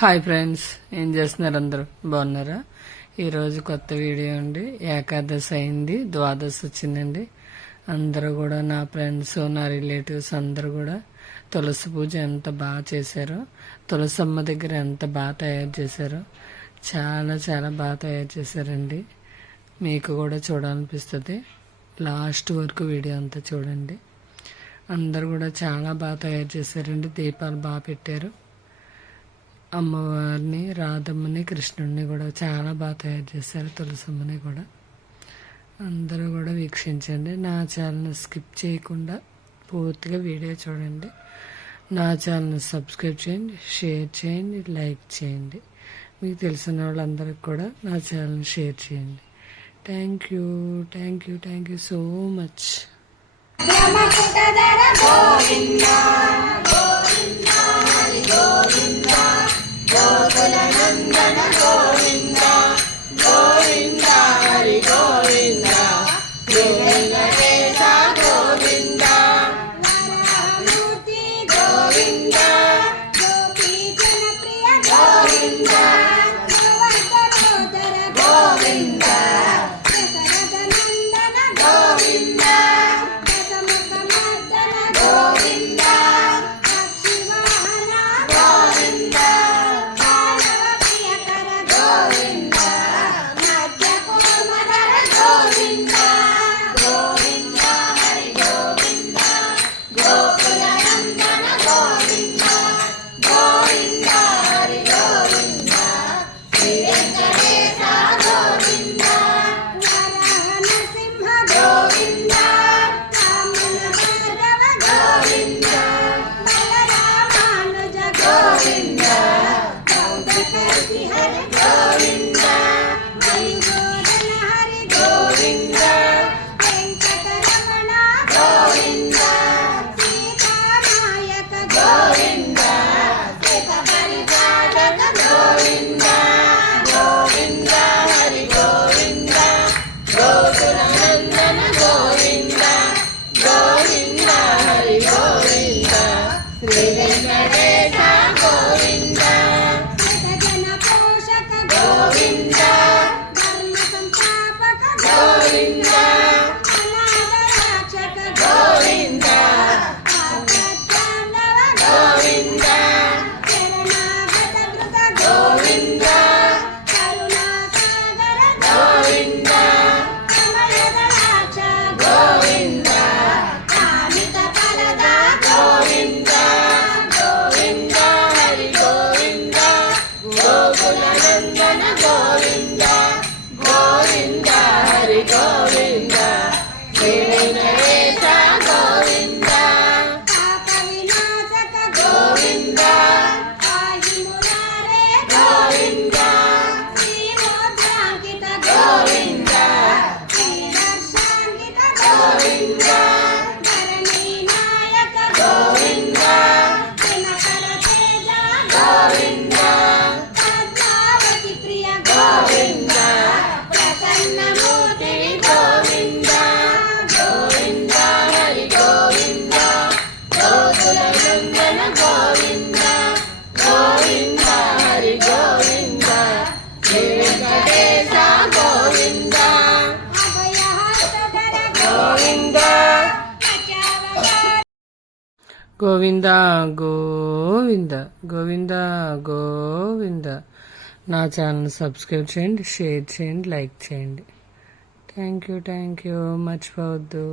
Hi friends, ఏం చేస్తున్నారు? అందరూ బాగున్నారా? ఈరోజు కొత్త వీడియో అండి. ఏకాదశి అయింది, ద్వాదశి వచ్చిందండి. అందరూ కూడా నా ఫ్రెండ్స్, నా రిలేటివ్స్ అందరూ కూడా తులసి పూజ ఎంత బాగా చేశారో, తులసమ్మ దగ్గర ఎంత బాగా తయారు చేశారో, చాలా చాలా బాగా తయారు చేశారండి. మీకు కూడా చూడాలనిపిస్తుంది. లాస్ట్ వరకు వీడియో అంతా చూడండి. అందరూ కూడా చాలా బాగా తయారు చేశారండి. దీపాలు బాగా పెట్టారు. అమ్మవారిని, రాధమ్మని, కృష్ణుడిని కూడా చాలా బాగా తయారు చేశారు. తులసమ్మని కూడా అందరూ కూడా వీక్షించండి. నా ఛానల్ని స్కిప్ చేయకుండా పూర్తిగా వీడియో చూడండి. నా ఛానల్ని సబ్స్క్రైబ్ చేయండి, షేర్ చేయండి, లైక్ చేయండి. మీకు తెలిసిన వాళ్ళందరికీ కూడా నా ఛానల్ని షేర్ చేయండి. Thank you, thank you, thank you so much. గోకులనందన గోవింద గోవింద హరి గోవింద శ్రీ వెంకటేశ గోవింద వరమూర్తి గోవింద గోపీ జనప్రియ గోవింద గోవర్ధనోదర గోవింద దశరథ నందన గోవింద దశముఖ మర్దన గోవింద పక్షివాహన గోవింద గోవింద గోవింద గోవింద గోవింద. నా ఛానల్ సబ్స్క్రైబ్ చేయండి, షేర్ చేయండి, లైక్ చేయండి. Thank you, thank you. మర్చిపోవద్దు.